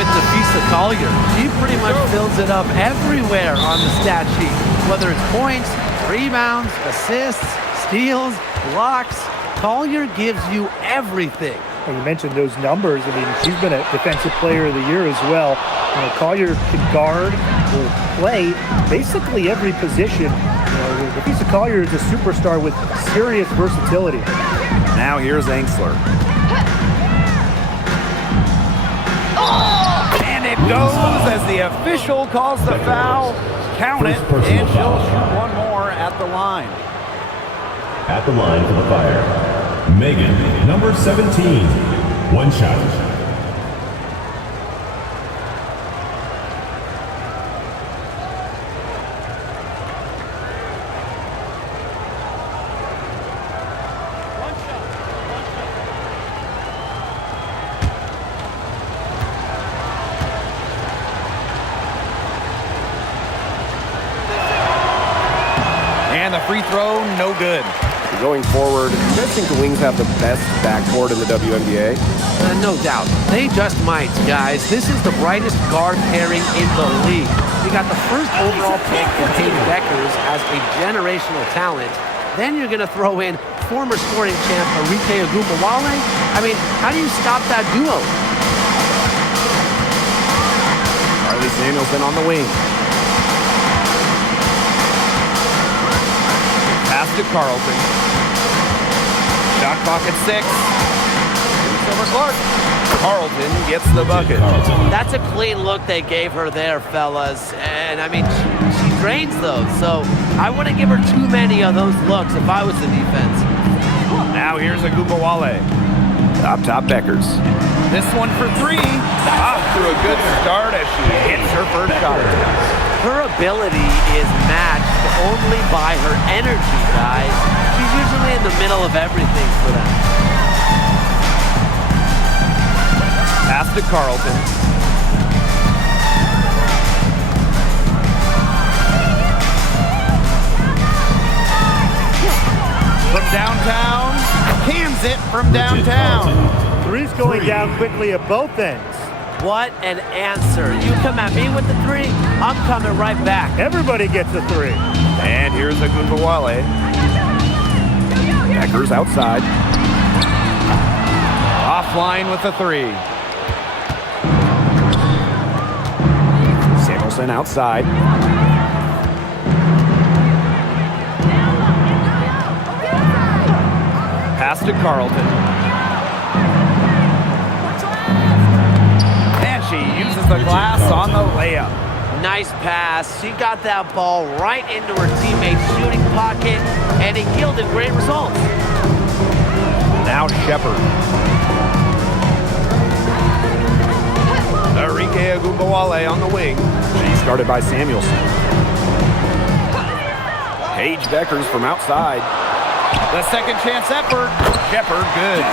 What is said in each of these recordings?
with Nafisa Collier. She pretty much fills it up everywhere on the stat sheet, whether it's points, rebounds, assists, steals, blocks. Collier gives you everything. And you mentioned those numbers. I mean, she's been a Defensive Player of the Year as well. You know, Collier can guard or play basically every position. Nafisa Collier is a superstar with serious versatility. Now here's Angsler. And it goes as the official calls the foul. Count it, and she'll shoot one more at the line. At the line for the Fire, Megan, number 17, one shot. And the free throw, no good. Going forward, do you guys think the Wings have the best backcourt in the WNBA? No doubt. They just might, guys. This is the brightest guard pairing in the league. You got the first overall pick in Paige Bueckers as a generational talent. Then you're going to throw in former scoring champ Arike Ogunbowale. I mean, how do you stop that duo? Carly Samuelson on the wing. Pass to Carlton. Shot clock at 6. Over Clark. Carlton gets the bucket. That's a clean look they gave her there, fellas. And I mean, she drains those. So I wouldn't give her too many of those looks if I was the defense. Now here's Ogunbowale. Top Bueckers. This one for 3. Off to a good start as she hits her first shot. Her ability is matched only by her energy, guys. She's usually in the middle of everything for them. Pass to Carlton. From downtown, cans it from downtown. Three's going down quickly at both ends. What an answer. You come at me with the 3, I'm coming right back. Everybody gets a 3. And here's Ogunbowale. Bueckers outside. Offline with the 3. Samuelson outside. Pass to Carlton. She uses the glass on the layup. Nice pass. She got that ball right into her teammate's shooting pocket, and it yielded great results. Now Shepard. Arike Ogunbowale on the wing. She's guarded by Samuelson. Paige Bueckers from outside. The second chance effort. Shepard, good.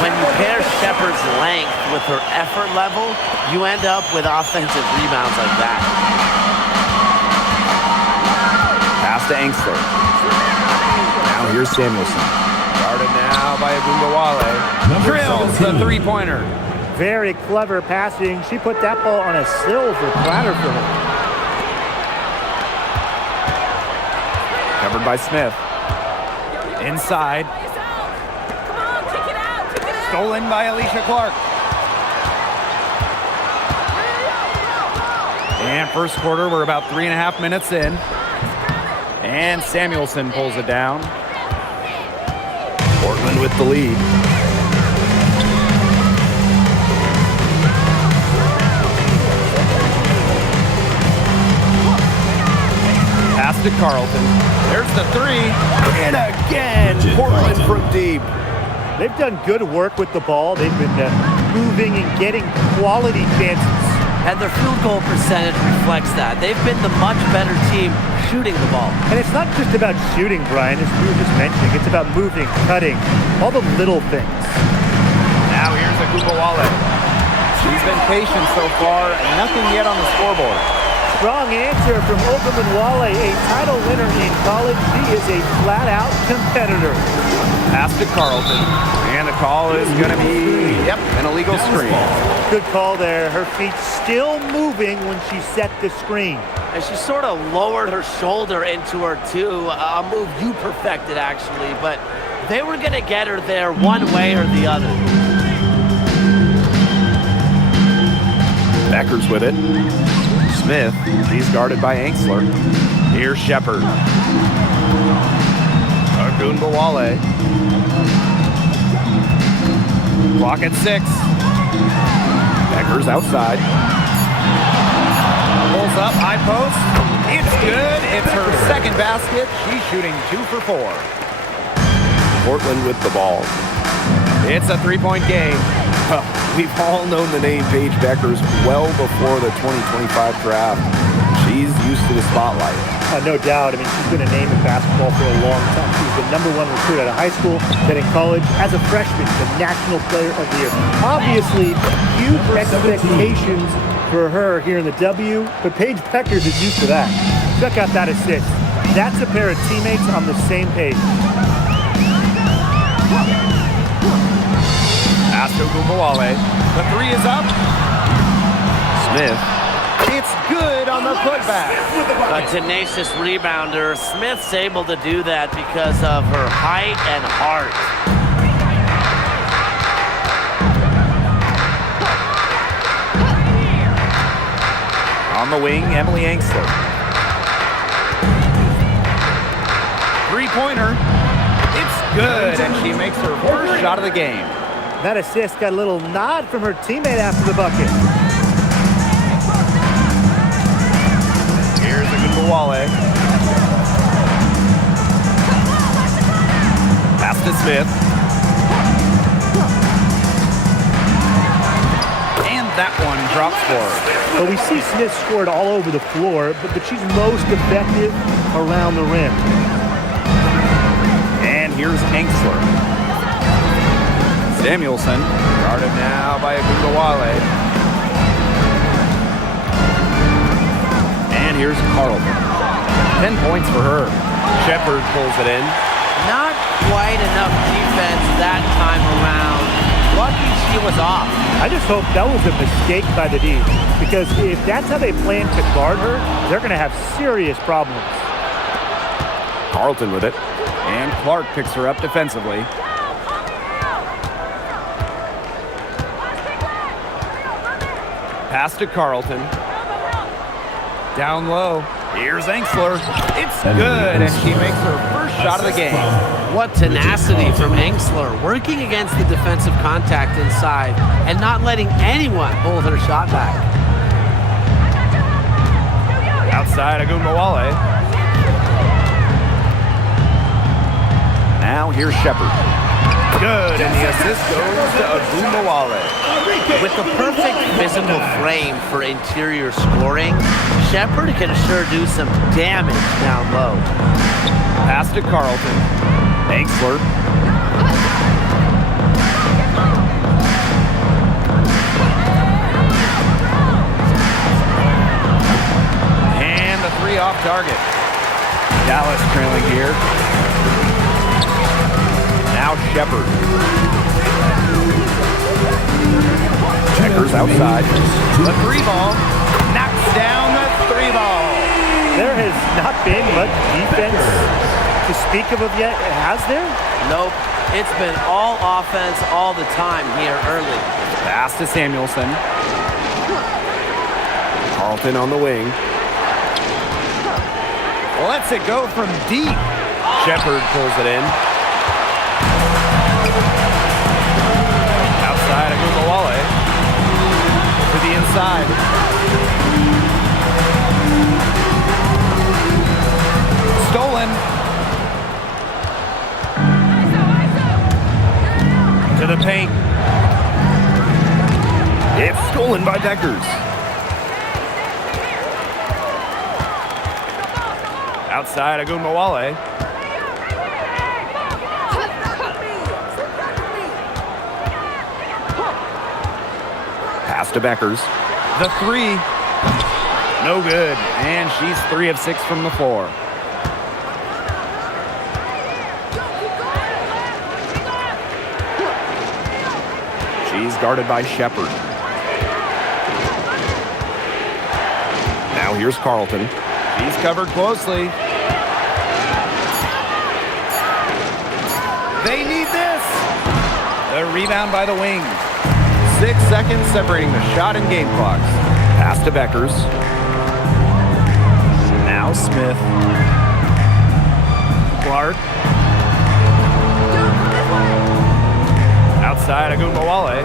When you pair Shepard's length with her effort level, you end up with offensive rebounds like that. Pass to Angsler. Now here's Samuelson. Guarded now by Ogunbowale. Drills the three-pointer. Very clever passing. She put that ball on a silver platter for her. Covered by Smith. Inside. Stolen by Alicia Clark. And first quarter, we're about 3.5 minutes in. And Samuelson pulls it down. Portland with the lead. Pass to Carlton. There's the 3. And again, Portland from deep. They've done good work with the ball. They've been moving and getting quality chances. And their field goal percentage reflects that. They've been the much better team shooting the ball. And it's not just about shooting, Brian, as we were just mentioning. It's about moving, cutting, all the little things. Now here's Ogunbowale. She's been patient so far, nothing yet on the scoreboard. Strong answer from Wale, a title winner in college. She is a flat-out competitor. Pass to Carlton. And the call is going to be, an illegal screen. Good call there. Her feet still moving when she set the screen. And she sort of lowered her shoulder into her, too. A move you perfected, actually. But they were going to get her there one way or the other. Beckers with it. Smith, she's guarded by Angsler. Here's Shepard. Wale. Clock at 6. Beckers outside. Pulls up, high post. It's good. It's her second basket. She's shooting 2 for 4. Portland with the ball. It's a 3-point game. We've all known the name Paige Beckers well before the 2025 draft. She's used to the spotlight. No doubt. I mean, she's been a name in basketball for a long time. She's the #1 recruit out of high school, then in college. As a freshman, the National Player of the Year. Obviously, huge expectations for her here in the W, but Paige Beckers is used to that. Check out that assist. That's a pair of teammates on the same page. Pass to Wale. The 3 is up. Smith. It's good on the putback. A tenacious rebounder. Smith's able to do that because of her height and heart. On the wing, Emily Angsler. 3-pointer. It's good, and she makes her first shot of the game. That assist got a little nod from her teammate after the bucket. Here's Wale. Pass to Smith. And that one drops for her. But we see Smith scored all over the floor, but she's most effective around the rim. And here's Angsler. Samuelson, guarded now by Wale. And here's Carlton. 10 points for her. Shepard pulls it in. Not quite enough defense that time around. Lucky she was off. I just hope that was a mistake by the D, because if that's how they plan to guard her, they're going to have serious problems. Carlton with it. And Clark picks her up defensively. Pass to Carlton. Down low. Here's Angsler. It's good, and she makes her first shot of the game. What tenacity from Angsler, working against the defensive contact inside and not letting anyone hold her shot back. Outside Wale. Now here's Shepard. Good, and the assist goes to Wale. With the perfect physical frame for interior scoring, Shepard can sure do some damage down low. Pass to Carlton. Angsler. And the 3 off target. Dallas trailing here. Now Shepard. Checkers outside. The 3 ball. Knocks down the 3 ball. There has not been much defense to speak of yet, has there? Nope. It's been all offense all the time here early. Pass to Samuelson. Carlton on the wing. Lets it go from deep. Shepard pulls it in. Outside Wale. To the inside. Stolen. To the paint. It's stolen by Beckers. Outside Wale. Pass to Beckers. The 3. No good. And she's 3 of 6 from the floor. She's guarded by Shepard. Now here's Carlton. She's covered closely. They need this. The rebound by the wing. 6 seconds separating the shot and game clocks. Pass to Beckers. Now Smith. Clark. Outside Agumbawale.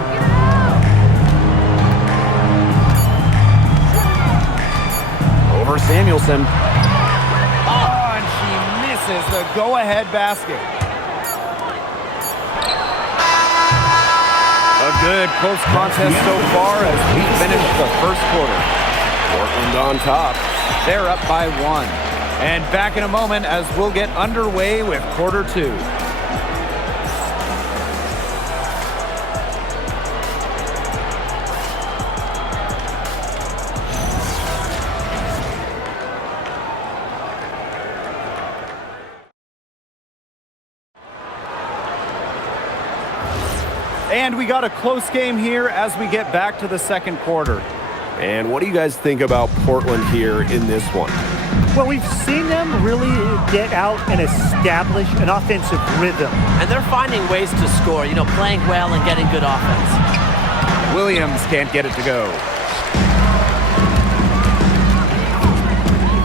Over Samuelson. Oh, and she misses the go-ahead basket. A good close contest so far as we finish the first quarter. Portland on top. They're up by 1. And back in a moment as we'll get underway with quarter 2. And we got a close game here as we get back to the second quarter. And what do you guys think about Portland here in this one? Well, we've seen them really get out and establish an offensive rhythm. And they're finding ways to score, playing well and getting good offense. Williams can't get it to go.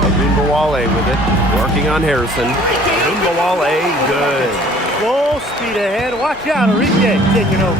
Agumbawale with it, working on Harrison. Agumbawale, good. Full speed ahead. Watch out, Enrique taking over.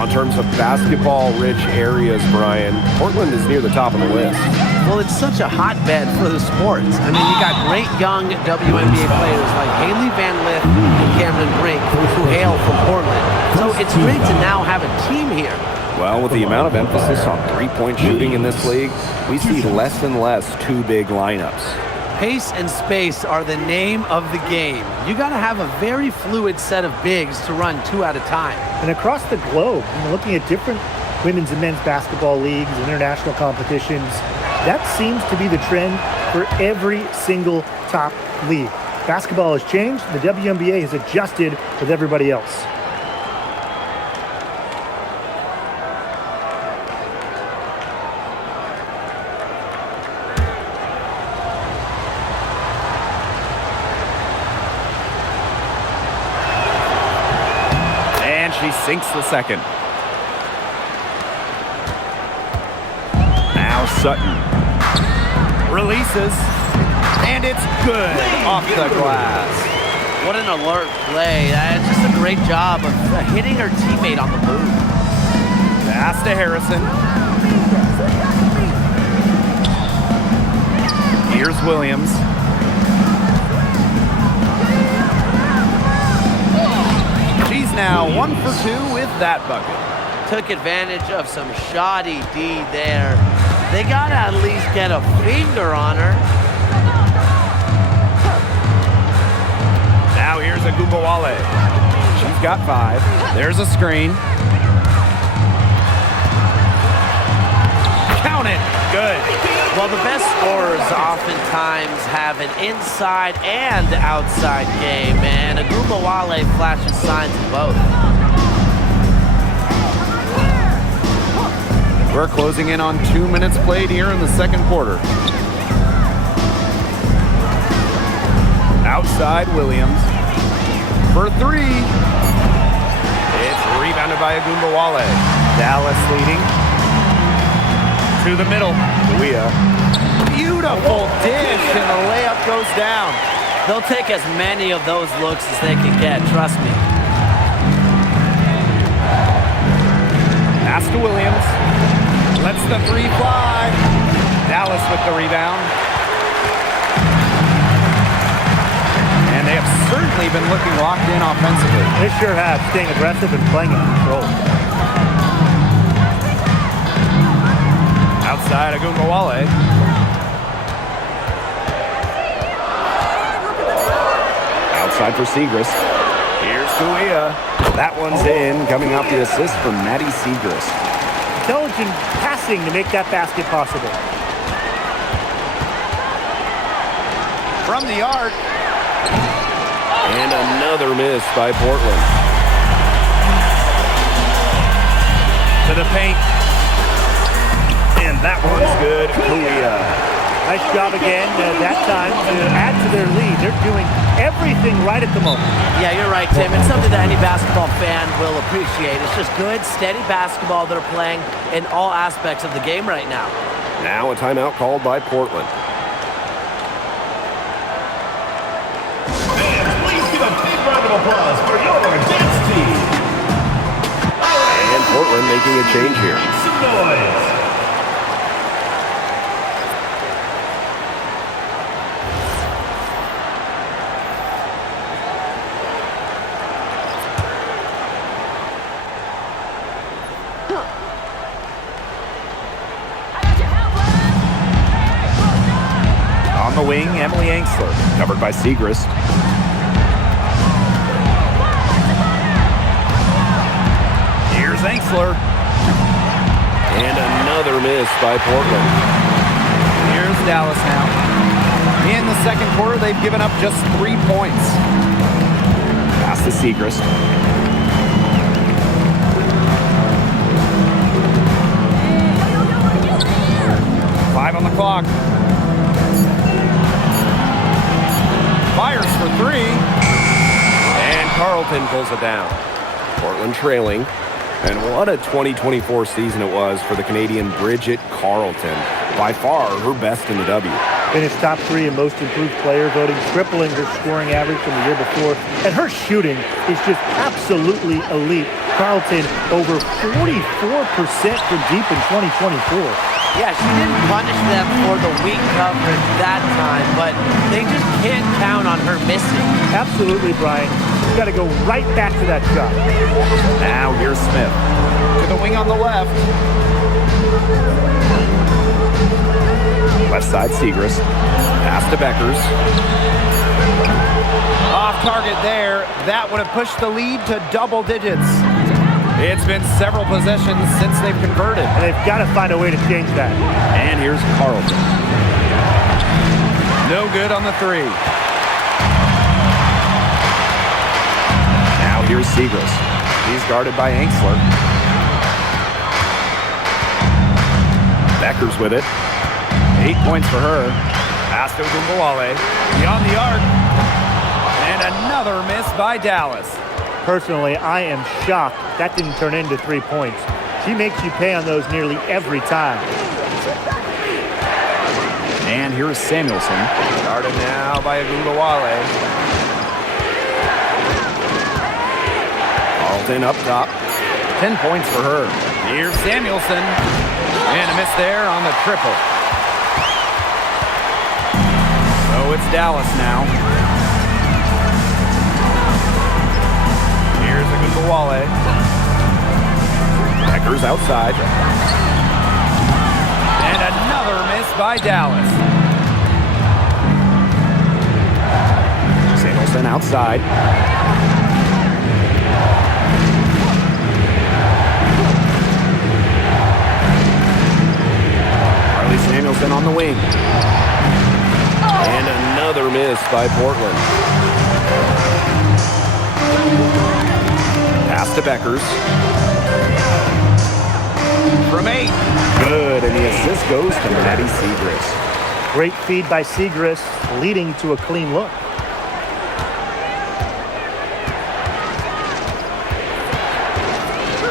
On terms of basketball-rich areas, Brian, Portland is near the top of the list. Well, it's such a hotbed for the sports. I mean, you got great young WNBA players like Haley Van Lith and Cameron Brink, who hail from Portland. So it's great to now have a team here. Well, with the amount of emphasis on three-point shooting in this league, we see less and less two-big lineups. Pace and space are the name of the game. You got to have a very fluid set of bigs to run 2 at a time. And across the globe, looking at different women's and men's basketball leagues and international competitions, that seems to be the trend for every single top league. Basketball has changed. The WNBA has adjusted with everybody else. She sinks the second. Now Sutton. Releases. And it's good off the glass. What an alert play. That's just a great job of hitting her teammate on the move. Pass to Harrison. Here's Williams. She's now 1 for 2 with that bucket. Took advantage of some shoddy D there. They got to at least get a finger on her. Now here's Agumbawale. She's got 5. There's a screen. Count it. Good. Well, the best scorers oftentimes have an inside and outside game, and Agumbawale flashes signs of both. We're closing in on 2 minutes played here in the second quarter. Outside Williams for 3. It's rebounded by Agumbawale. Dallas leading. To the middle. Weah. Beautiful dish, and the layup goes down. They'll take as many of those looks as they can get, trust me. Pass to Williams. Lets the 3 fly. Dallas with the rebound. And they have certainly been looking locked in offensively. They sure have, staying aggressive and playing in control. Outside Agumbawale. Outside for Segrist. Here's Weah. That one's in, coming off the assist from Maddie Segrist. Intelligent passing to make that basket possible. from the arc. And another miss by Portland. To the paint. And that one's good. Kulia. Nice job again that time to add to their lead. They're doing everything right at the moment. Yeah, you're right, Tim. It's something that any basketball fan will appreciate. It's just good, steady basketball they're playing in all aspects of the game right now. Now a timeout called by Portland. Fans, please give a big round of applause for your dance team. And Portland making a change here. Make some noise. On the wing, Emily Angsler, covered by Segrist. Here's Angsler. And another miss by Portland. Here's Dallas now. In the second quarter, they've given up just 3 points. Pass to Segrist. 5 on the clock. Fires for 3. And Carlton pulls it down. Portland trailing. And what a 2024 season it was for the Canadian Bridget Carlton. By far her best in the W. Finished top 3 in most improved player voting, tripling her scoring average from the year before. And her shooting is just absolutely elite. Carlton over 44% from deep in 2024. Yeah, she didn't punish them for the weak coverage that time, but they just can't count on her missing. Absolutely, Brian. You got to go right back to that shot. Now here's Smith. To the wing on the left. Left side, Segrist. Pass to Beckers. Off target there. That would have pushed the lead to double digits. It's been several possessions since they've converted. And they've got to find a way to change that. And here's Carlton. No good on the 3. Now here's Segrist. He's guarded by Angsler. Beckers with it. 8 points for her. Pass to Gumbawale. Beyond the arc. And another miss by Dallas. Personally, I am shocked that didn't turn into 3 points. She makes you pay on those nearly every time. And here's Samuelson. Guarded now by Gumbawale. Carlton up top. 10 points for her. Here's Samuelson. And a miss there on the triple. So it's Dallas now. Here's Gumbawale. Beckers outside. And another miss by Dallas. Samuelson outside. Carly Samuelson on the wing. And another miss by Portland. Pass to Beckers. From 8. Good, and the assist goes to Maddie Segrist. Great feed by Segrist, leading to a clean look.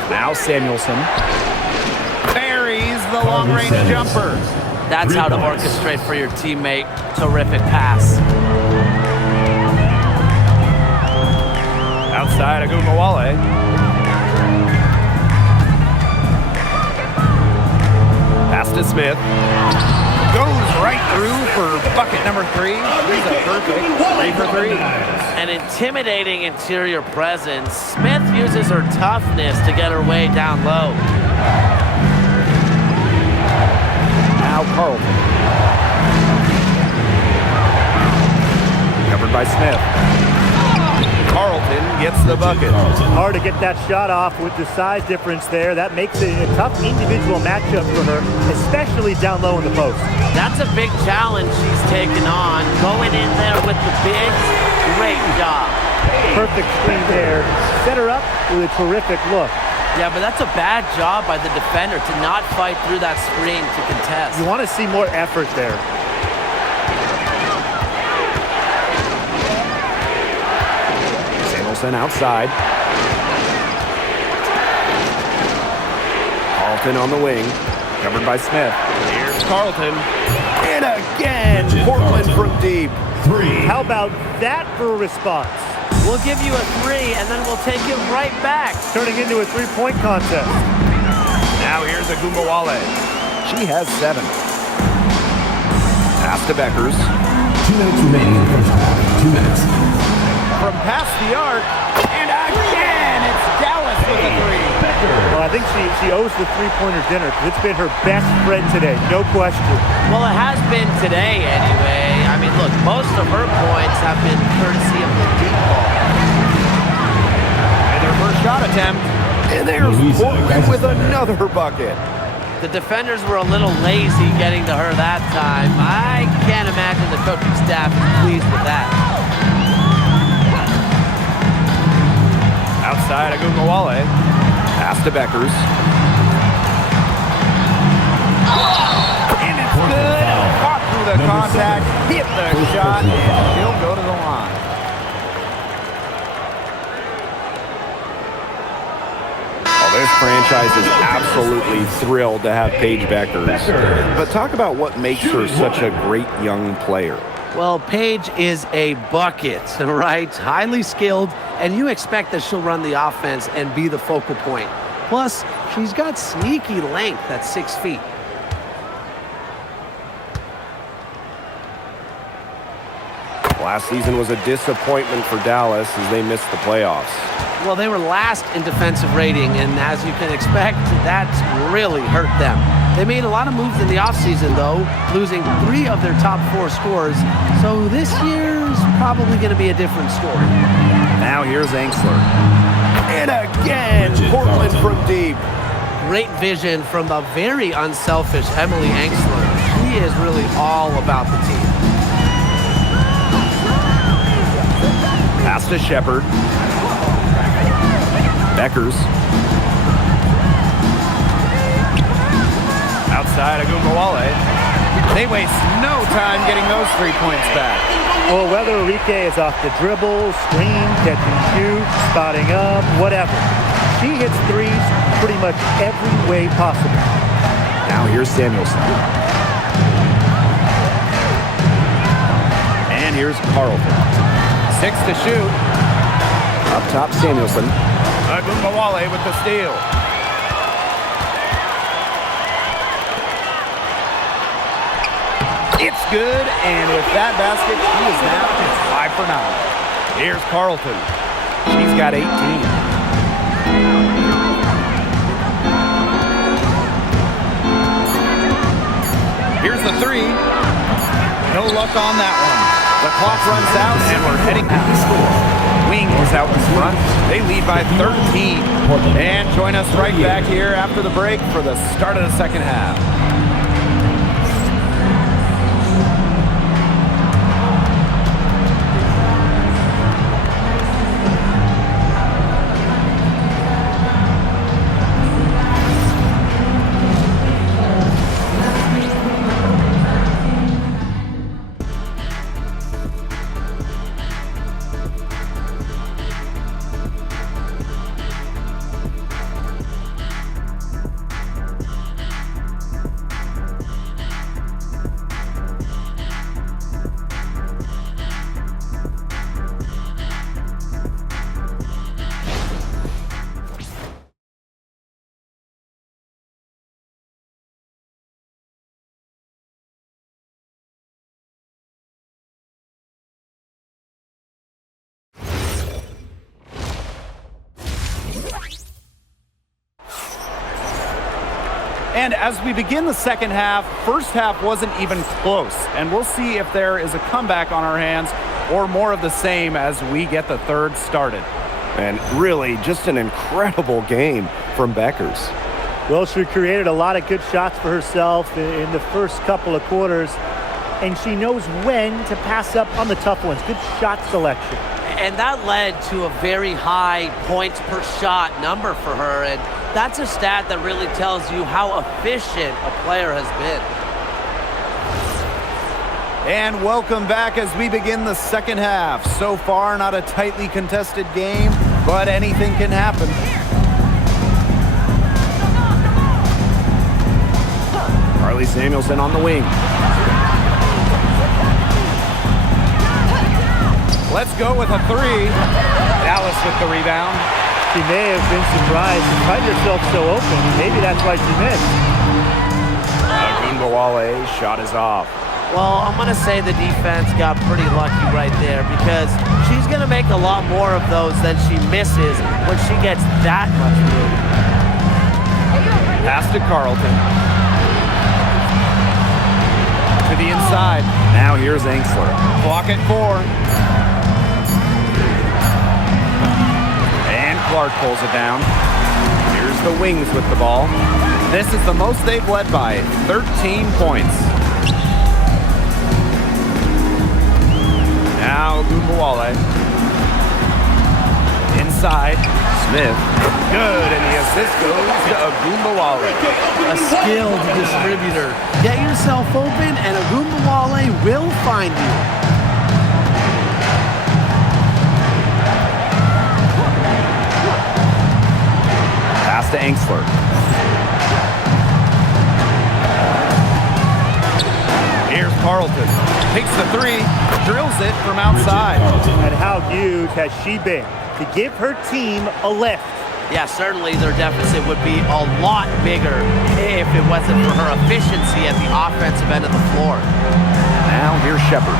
Now Samuelson buries the long-range jumper. That's how to orchestrate for your teammate. Terrific pass. Outside Gumbawale. Pass to Smith. Goes right through for bucket number 3. He's a perfect 3 for 3. An intimidating interior presence. Smith uses her toughness to get her way down low. Now Carlton. Covered by Smith. Carlton gets the the bucket. Hard to get that shot off with the size difference there. That makes it a tough individual matchup for her, especially down low in the post. That's a big challenge she's taken on. Going in there with the bigs, great job. Perfect screen there. Set her up with a terrific look. Yeah, but that's a bad job by the defender to not fight through that screen to contest. You want to see more effort there. Samuelson outside. Carlton on the wing, covered by Smith. Here's Carlton. And again, Portland from deep. 3. How about that for a response? We'll give you a 3, and then we'll take it right back. Turning into a three-point contest. Now here's Agumbawale. She has 7. Pass to Beckers. 2 minutes remaining in the first half. 2 minutes. From past the arc. And again, it's Dallas with a 3. Well, I think she owes the three-pointer dinner because it's been her best friend today, no question. Well, it has been today anyway. I mean, look, most of her points have been courtesy of the deep ball. And their first shot attempt. And there's Portland with another bucket. The defenders were a little lazy getting to her that time. I can't imagine the coaching staff is pleased with that. Outside Agumbawale. Pass to Beckers. And it's good. Caught through the contact. Hit the shot. And he'll go to the line. This franchise is absolutely thrilled to have Paige Beckers. But talk about what makes her such a great young player. Well, Paige is a bucket, right? Highly skilled, and you expect that she'll run the offense and be the focal point. Plus, she's got sneaky length at 6 feet. Last season was a disappointment for Dallas as they missed the playoffs. Well, they were last in defensive rating, and as you can expect, that's really hurt them. They made a lot of moves in the offseason, though, losing 3 of their top 4 scorers. So this year's probably going to be a different story. Now here's Angsler. And again, Portland from deep. Great vision from the very unselfish Emily Angsler. She is really all about the team. Pass to Shepard. Beckers. Outside Agumbawale. They waste no time getting those 3 points back. Well, whether Enrique is off the dribble, screen, catch and shoot, spotting up, whatever. She hits threes pretty much every way possible. Now here's Samuelson. And here's Carlton. 6 to shoot. Up top, Samuelson. Agumbawale with the steal. It's good, and with that basket, she is now 5 for 9. Here's Carlton. She's got 18. Here's the 3. No luck on that one. The clock runs out, and we're heading to the score. Wing is out in front. They lead by 13. And join us right back here after the break for the start of the second half. And as we begin the second half, first half wasn't even close. And we'll see if there is a comeback on our hands or more of the same as we get the third started. And really, just an incredible game from Beckers. Well, she created a lot of good shots for herself in the first couple of quarters, and she knows when to pass up on the tough ones. Good shot selection. And that led to a very high points per shot number for her, and that's a stat that really tells you how efficient a player has been. And welcome back as we begin the second half. So far, not a tightly contested game, but anything can happen. Carly Samuelson on the wing. Let's go with a three. Dallas with the rebound. She may have been surprised and find herself so open. Maybe that's why she missed. Agunbowale shot is off. Well, I'm going to say the defense got pretty lucky right there because she's going to make a lot more of those than she misses when she gets that much room. Pass to Carlton. To the inside. Now here's Angsler. Clock at 4. And Clark pulls it down. Here's the Wings with the ball. This is the most they've led by, 13 points. Now Agunbowale. Inside. Smith. Good, and the assist goes to Agunbowale. A skilled distributor. Get yourself open, and Agunbowale will find you. Pass to Angsler. Here's Carlton. Takes the three, drills it from outside. And how huge has she been to give her team a lift? Yeah, certainly their deficit would be a lot bigger if it wasn't for her efficiency at the offensive end of the floor. Now here's Shepard.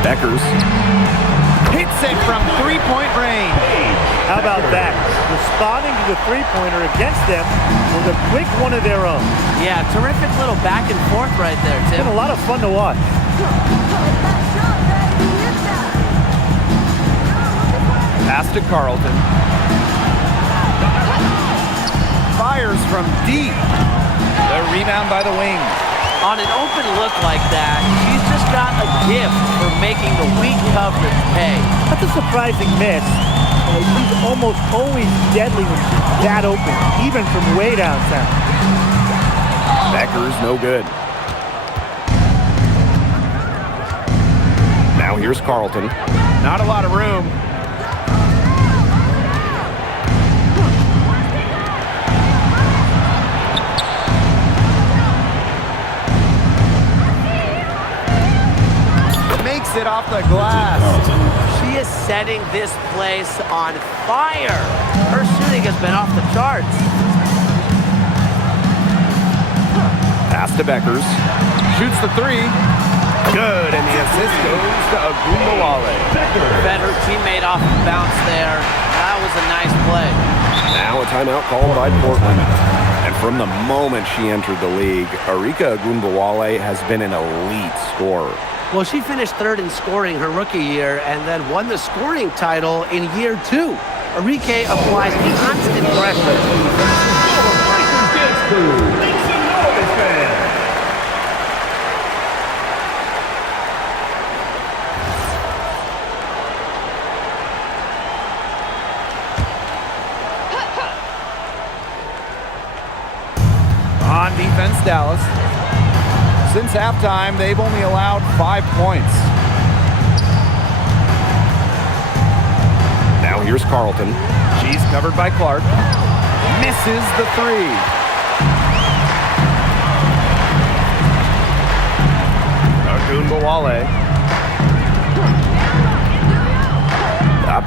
Beckers. Hits it from three-point range. How about that? Responding to the three-pointer against them with a quick one of their own. Yeah, terrific little back and forth right there, It's Tim. been a lot of fun to watch. Pass to Carlton. Fires from deep. The rebound by the Wings. On an open look like that, she's just got a gift for making the weak coverage pay. That's a surprising miss. She's almost always deadly when she's that open, even from way downtown. Beckers no good. Now here's Carlton. Not a lot of room. Makes it off the glass. She is setting this place on fire. Her shooting has been off the charts. Pass to Beckers. Shoots the three. Good, and the assist goes to Agunbowale. Fed her teammate off the bounce there. That was a nice play. Now a timeout called by Portland. And from the moment she entered the league, Arika Agunbowale has been an elite scorer. Well, she finished third in scoring her rookie year and then won the scoring title in year 2. Arike applies constant pressure to On defense, Dallas. Since halftime, they've only allowed 5 points. Now here's Carlton. She's covered by Clark. Misses the three. Agunbowale.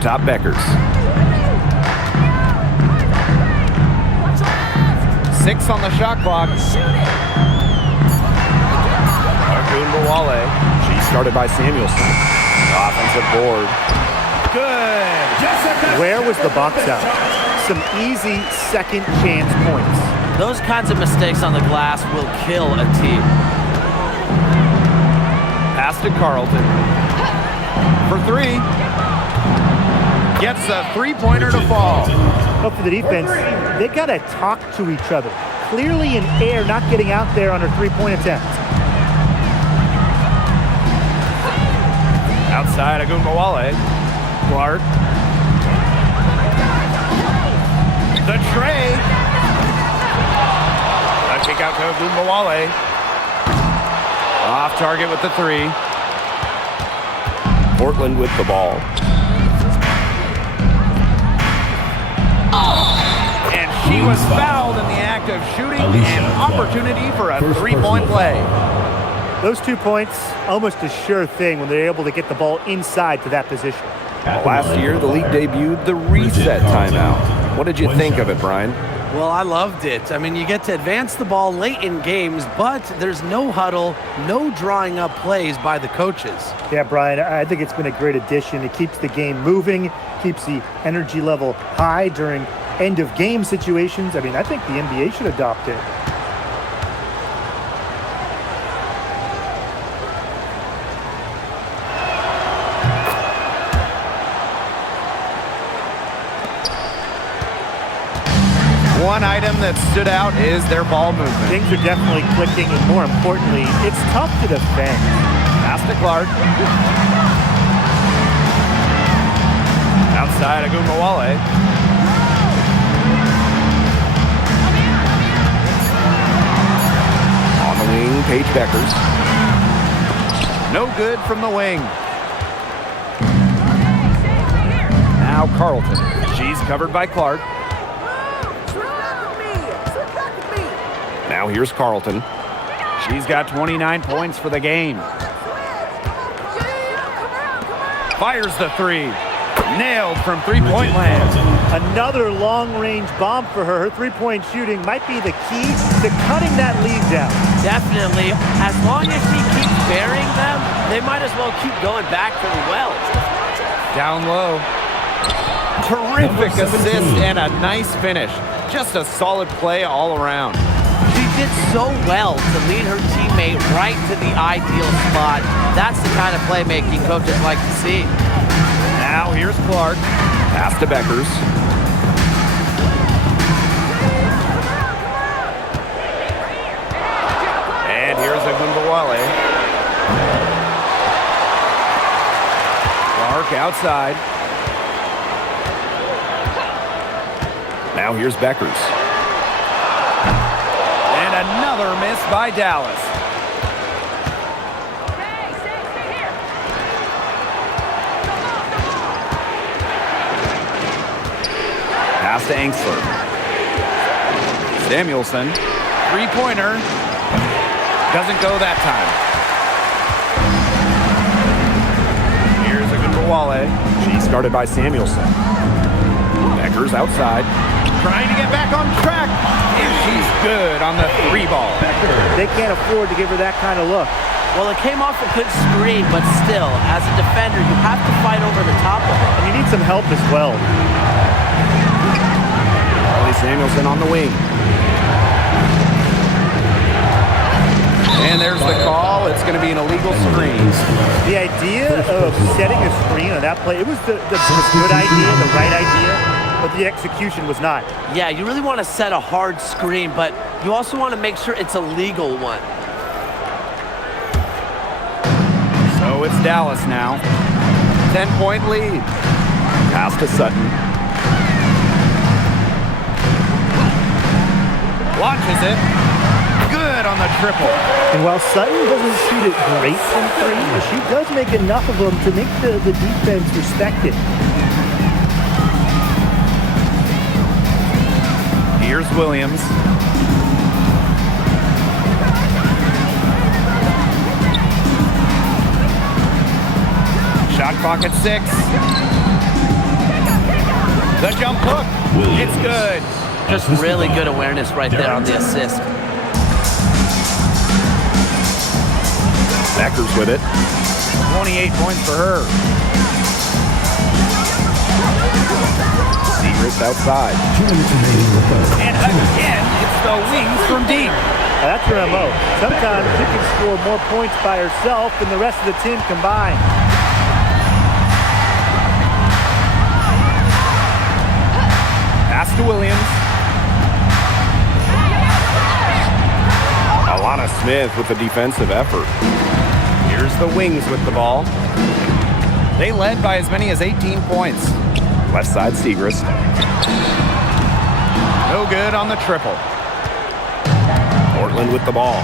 Top Beckers. 6 on the shot clock. Agunbowale. She started by Samuelson. Offensive board. Good. Where was the box out? Some easy second chance points. Those kinds of mistakes on the glass will kill a team. Pass to Carlton. For three. Gets a three-pointer to fall. But for the defense, they got to talk to each other. Clearly in air, not getting out there on her three-point attempt. Outside, Agunbowale. Clark. The tray. A kick out to Agunbowale. Off target with the three. Portland with the ball. And she was fouled in the act of shooting. An opportunity for a three-point play. Those 2 points, almost a sure thing when they're able to get the ball inside to that position. Last year, the league debuted the reset timeout. What did you think of it, Brian? Well, I loved it. I mean, you get to advance the ball late in games, but there's no huddle, no drawing up plays by the coaches. Yeah, Brian, I think it's been a great addition. It keeps the game moving, keeps the energy level high during end-of-game situations. I mean, I think the NBA should adopt it. One item that stood out is their ball movement. Things are definitely clicking, and more importantly, it's tough to defend. Pass to Clark. Outside, Agunbowale. On the wing, Paige Beckers. No good from the wing. Now Carlton. She's covered by Clark. Now here's Carlton. She's got 29 points for the game. Fires the three. Nailed from three-point land. Another long-range bomb for her. Her three-point shooting might be the key to cutting that lead down. Definitely. As long as she keeps burying them, they might as well keep going back to the well. Down low. Terrific assist and a nice finish. Just a solid play all around. She did so well to lead her teammate right to the ideal spot. That's the kind of playmaking coaches like to see. Now here's Clark. Pass to Beckers. And here's Agunbowale. Clark outside. Now here's Beckers. And another miss by Dallas. Pass to Angsler. Samuelson. Three-pointer. Doesn't go that time. Here's Agunbowale. She's guarded by Samuelson. Beckers outside. Trying to get back on track. And she's good on the three ball. They can't afford to give her that kind of look. Well, it came off a good screen, but still, as a defender, you have to fight over the top of it. And you need some help as well. Carly Samuelson on the wing. And there's the call. It's going to be an illegal screen. The idea of setting a screen on that play, it was the good idea, the right idea, but the execution was not. Yeah, you really want to set a hard screen, but you also want to make sure it's a legal one. So it's Dallas now. 10-point lead. Pass to Sutton. Launches it. Good on the triple. And while Sutton doesn't shoot it great from three, she does make enough of them to make the defense respect it. Here's Williams. Shot clock at 6. The jump hook. It's good. Just really good awareness right there on the assist. Beckers with it. 28 points for her. Secrets outside. And again, it's the wings from deep. Now that's her MO. Sometimes she can score more points by herself than the rest of the team combined. to Williams. Alana Smith with a defensive effort. Here's the Wings with the ball. They led by as many as 18 points. Left side, Segrist. No good on the triple. Portland with the ball.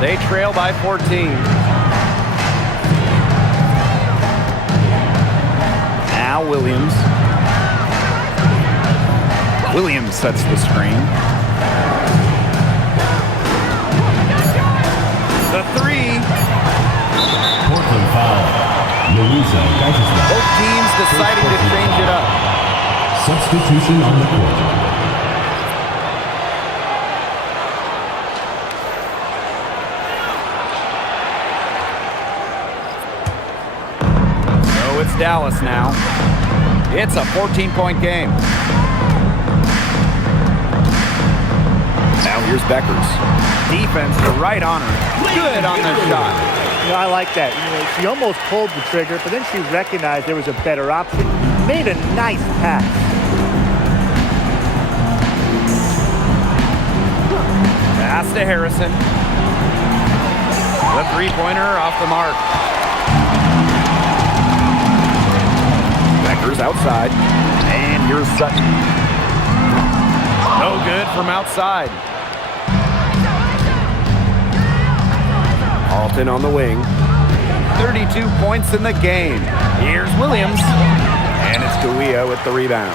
They trail by 14. Now Williams. Williams sets the screen. The three. Portland foul. WNBA2k26. Both teams deciding to change it up. Substitution on the court. So it's Dallas now. It's a 14-point game. Now here's Beckers. Defense right on her. Good on the shot. You know, I like that. You know, she almost pulled the trigger, but then she recognized there was a better option. Made a nice pass. Pass to Harrison. The three-pointer off the mark. Beckers outside. And here's Sutton. No good from outside. Carlton on the wing. 32 points in the game. Here's Williams. And it's Guia with the rebound.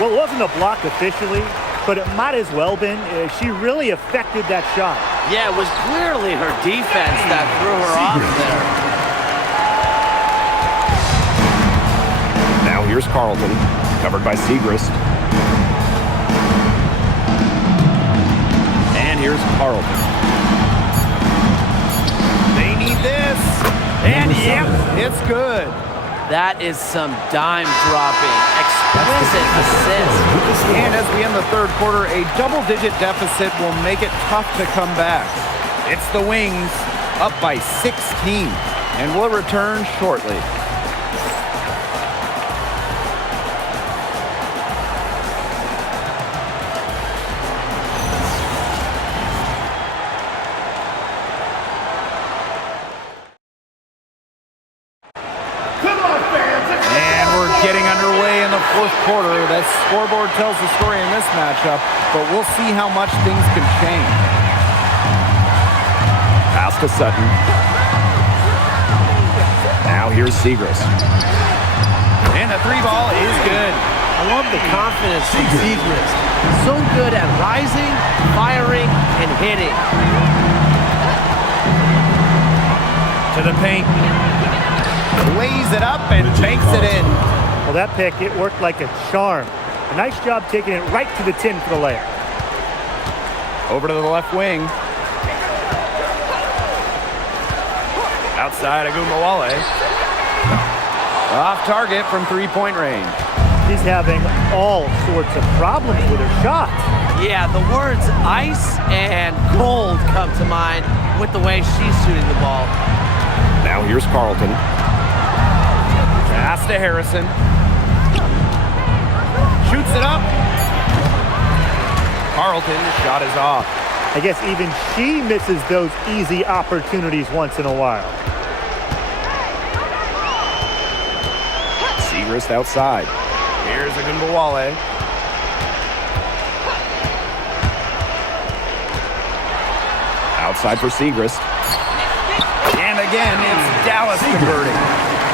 Well, it wasn't a block officially, but it might as well been. She really affected that shot. Yeah, it was clearly her defense that threw her off there. Now here's Carlton, covered by Segrist. And here's Carlton. They need this. And yep, it's good. That is some dime dropping, exquisite assist. And as we end the third quarter, a double-digit deficit will make it tough to come back. It's the Wings up by 16, and we'll return shortly. Getting underway in the fourth quarter. That scoreboard tells the story in this matchup, but we'll see how much things can change. Pass to Sutton. Now here's Segrist. And the three ball is good. I love the confidence from Segrist. So good at rising, firing, and hitting. To the paint. Lays it up and banks it in. Well, that pick, it worked like a charm. A nice job taking it right to the tin for the layup. Over to the left wing. Outside Agumbawale. Off target from three-point range. She's having all sorts of problems with her shot. Yeah, the words ice and cold come to mind with the way she's shooting the ball. Now here's Carlton. Pass to Harrison. Shoots it up. Carlton's shot is off. I guess even she misses those easy opportunities once in a while. Segrist outside. Here's Agumbawale. Outside for Segrist. And again, it's Dallas converting.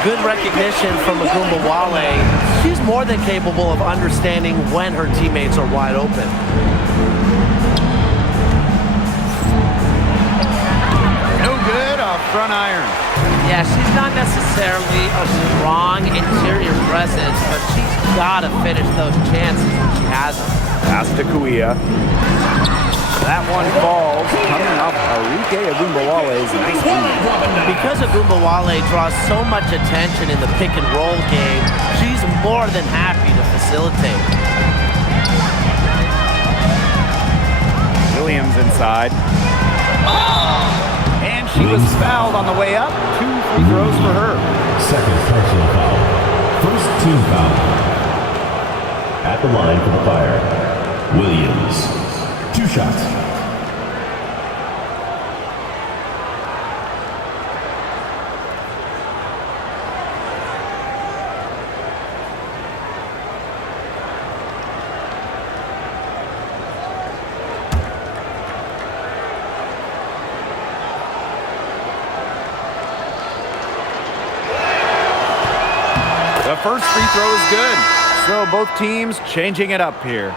Good recognition from Agumbawale. She's more than capable of understanding when her teammates are wide open. No good off front iron. Yeah, she's not necessarily a strong interior presence, but she's got to finish those chances when she has them. Pass to Kuia. That one falls, coming up Arike Agumbawale's nice lead. Because Agumbawale draws so much attention in the pick and roll game, she's more than happy to facilitate. Williams inside. And she was fouled on the way up. 2 free throws for her. Second personal foul. First team foul. At At the line for the fire, Williams. 2 shots. The first free throw is good. So both teams changing it up here.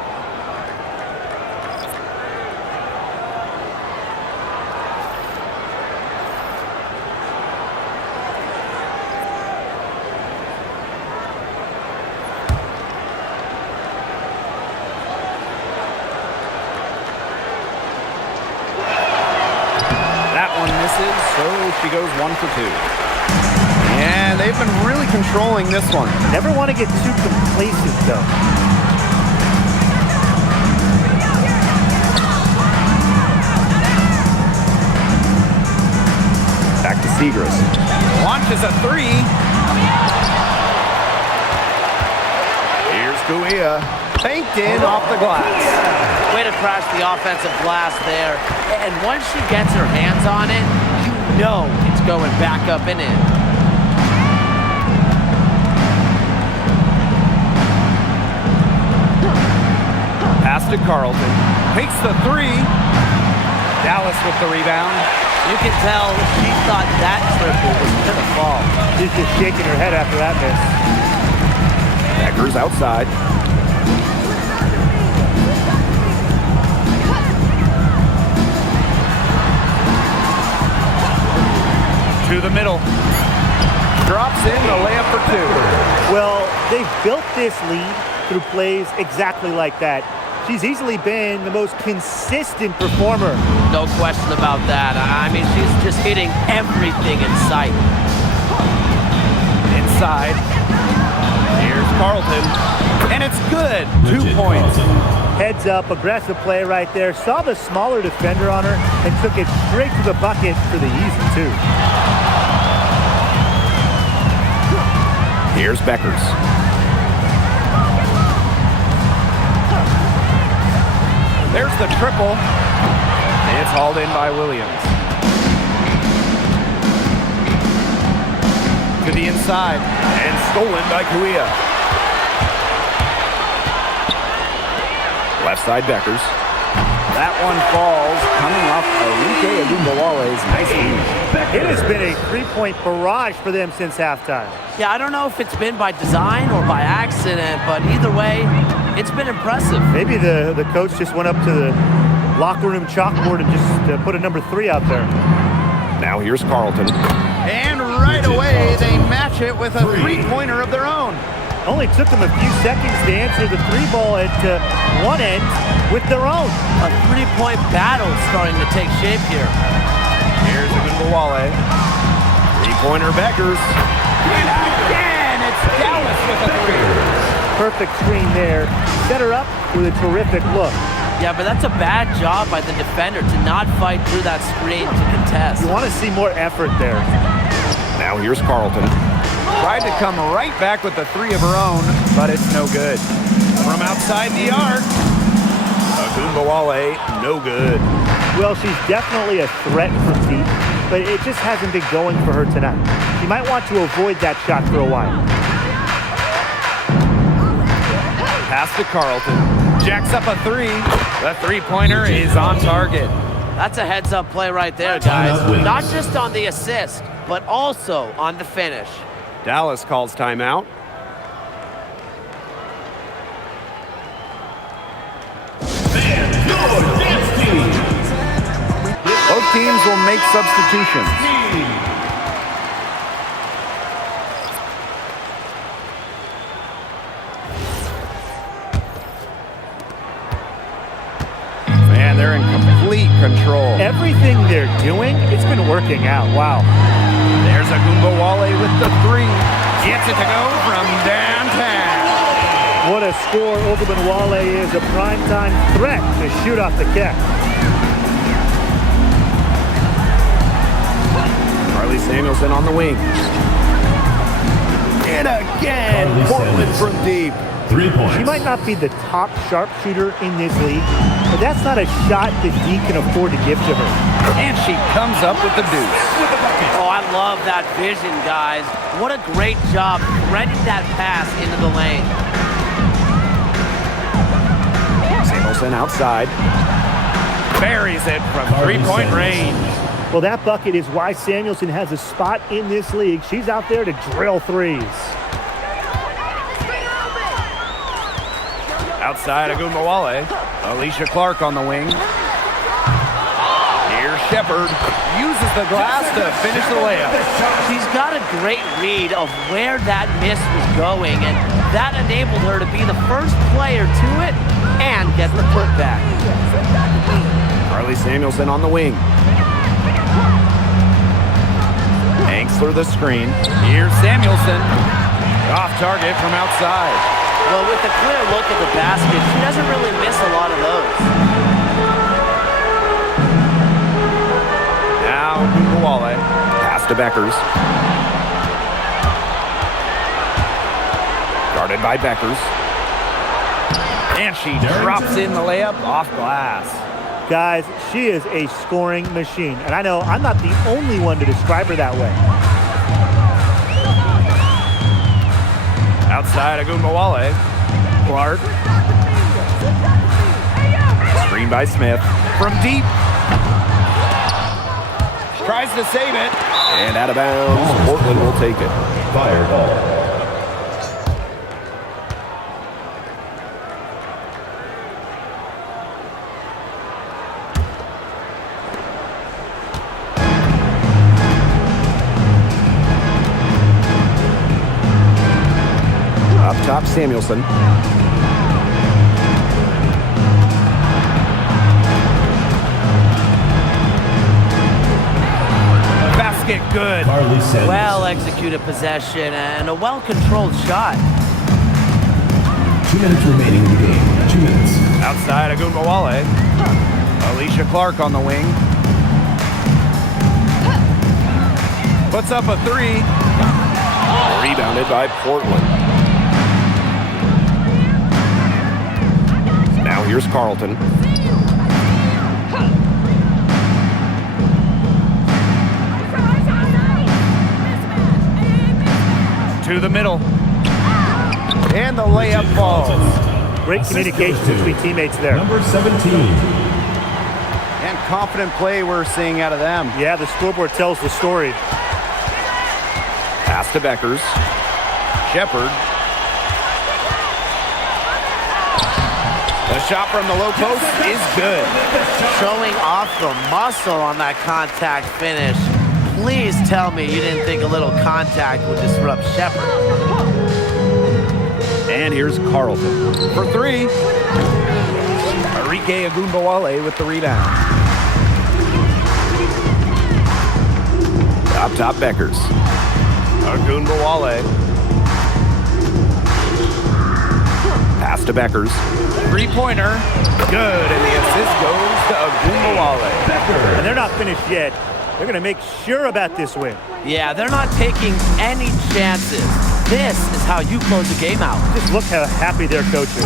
That one misses, so she goes 1 for 2. And they've been really controlling this one. Never want to get too complacent, though. Back to Seagrass. Launches a 3. Here's Guia. Banked in off the glass. Way to crash the offensive glass there. And once she gets her hands on it, you know it's going back up and in. Pass to Carlton. Takes the 3. Dallas with the rebound. You can tell she thought that triple was going to fall. She's just shaking her head after that miss. Beckers outside. To the middle. Drops in the layup for 2. Well, they've built this lead through plays exactly like that. She's easily been the most consistent performer. No question about that. I mean, she's just hitting everything in sight. Inside. Here's Carlton. And it's good. 2 points. Heads up, aggressive play right there. Saw the smaller defender on her and took it straight to the bucket for the easy 2. Here's Beckers. There's the triple. And it's hauled in by Williams. To the inside. And stolen by Kuia. Left side Beckers. That one falls, coming off Enrique Agumbawale's nice lead. It has been a 3-point barrage for them since halftime. Yeah, I don't know if it's been by design or by accident, but either way, it's been impressive. Maybe the coach just went up to the locker room chalkboard and just put a number 3 out there. Now here's Carlton. And right away, they match it with a 3-pointer of their own. Only took them a few seconds to answer the 3 ball at one end with their own. A 3-point battle starting to take shape here. Here's Agumbawale. 3-pointer Beckers. And again, it's Dallas with a 3. Perfect screen there. Set her up with a terrific look. Yeah, but that's a bad job by the defender to not fight through that screen to contest. You want to see more effort there. Now here's Carlton. Tried to come right back with the 3 of her own, but it's no good. From outside the arc. Agumbawale, no good. Well, she's definitely a threat from deep, but it just hasn't been going for her tonight. She might want to avoid that shot for a while. Pass to Carlton. Jacks up a 3. The 3-pointer is on target. That's a heads-up play right there, guys. Not just on the assist, but also on the finish. Dallas calls timeout. Both teams will make substitutions. Man, they're in complete control. Everything they're doing, it's been working out. Wow. There's Agumbawale with the 3. Gets it to go from downtown. What a score. Ogunbowale is a primetime threat to shoot off the catch. Carly Samuelson on the wing. And again, Carly Portland Samuelson. from deep. 3 points. She might not be the top sharpshooter in this league, but that's not a shot that Dee can afford to give to her. And she comes up with the deuce. Oh, I love that vision, guys. What a great job threading that pass into the lane. Samuelson outside. Buries it from three-point range. Well, that bucket is why Samuelson has a spot in this league. She's out there to drill threes. Outside Agunbowale. Alicia Clark on the wing. Here's Shepard. Uses the glass to finish the layup. She's got a great read of where that miss was going, and that enabled her to be the first player to it and get the putback. Carly Samuelson on the wing. Angsler the screen. Here's Samuelson. Off target from outside. Well, with a clear look at the basket, she doesn't really miss a lot of those. Now Agunbowale. Pass to Beckers. Guarded by Beckers. And she drops in the layup off glass. Guys, she is a scoring machine. And I know I'm not the only one to describe her that way. Outside Agunbowale. Clark. Screen by Smith. From deep. Tries to save it. And out of bounds. Portland will take it. Fire ball. Up top, Samuelson. Basket good. Carly Samuelson. Well-executed possession and a well-controlled shot. 2 minutes remaining in the game. 2 minutes. Outside Agunbowale. Alicia Clark on the wing. Puts up a three. Rebounded by Portland. Now here's Carlton. To the middle. And the layup falls. Great communication between teammates there. Number 17. And confident play we're seeing out of them. Yeah, the scoreboard tells the story. Pass to Beckers. Shepard. The shot from the low post is good. Showing off the muscle on that contact finish. Please tell me you didn't think a little contact would disrupt Shepard. And here's Carlton for three. Arike Agunbowale with the rebound. Up top, Beckers. Agunbowale. Pass to Beckers. Three-pointer. Good, and the assist goes to Agunbowale. And they're not finished yet. They're going to make sure about this win. Yeah, they're not taking any chances. This is how you close a game out. Just look how happy their coach is.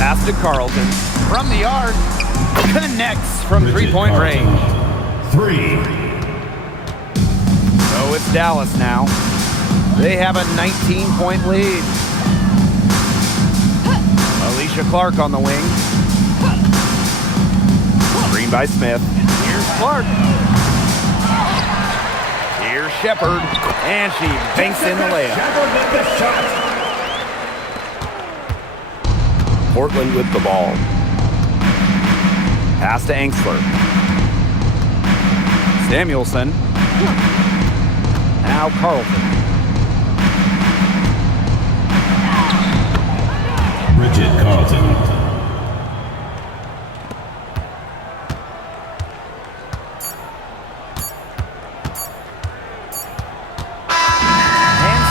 Pass to Carlton. From the arc. Connects from three-point range. 3. So it's Dallas now. They have a 19-point lead. Alicia Clark on the wing. Screen by Smith. Here's Clark. Here's Shepard. And she banks in the layup. Portland with the ball. Pass to Angsler. Samuelson. Now Carlton. Bridget Carlton.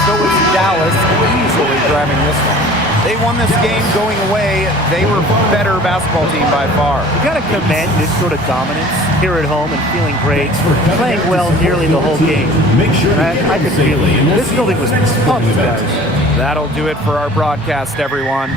So it's Dallas easily grabbing this one. They won this game going away. They were better basketball team by far. You got to commend this sort of dominance here at home and feeling great, playing well nearly the whole game. Make sure to I could feel it. This building was pumped, guys. That'll do it for our broadcast, everyone.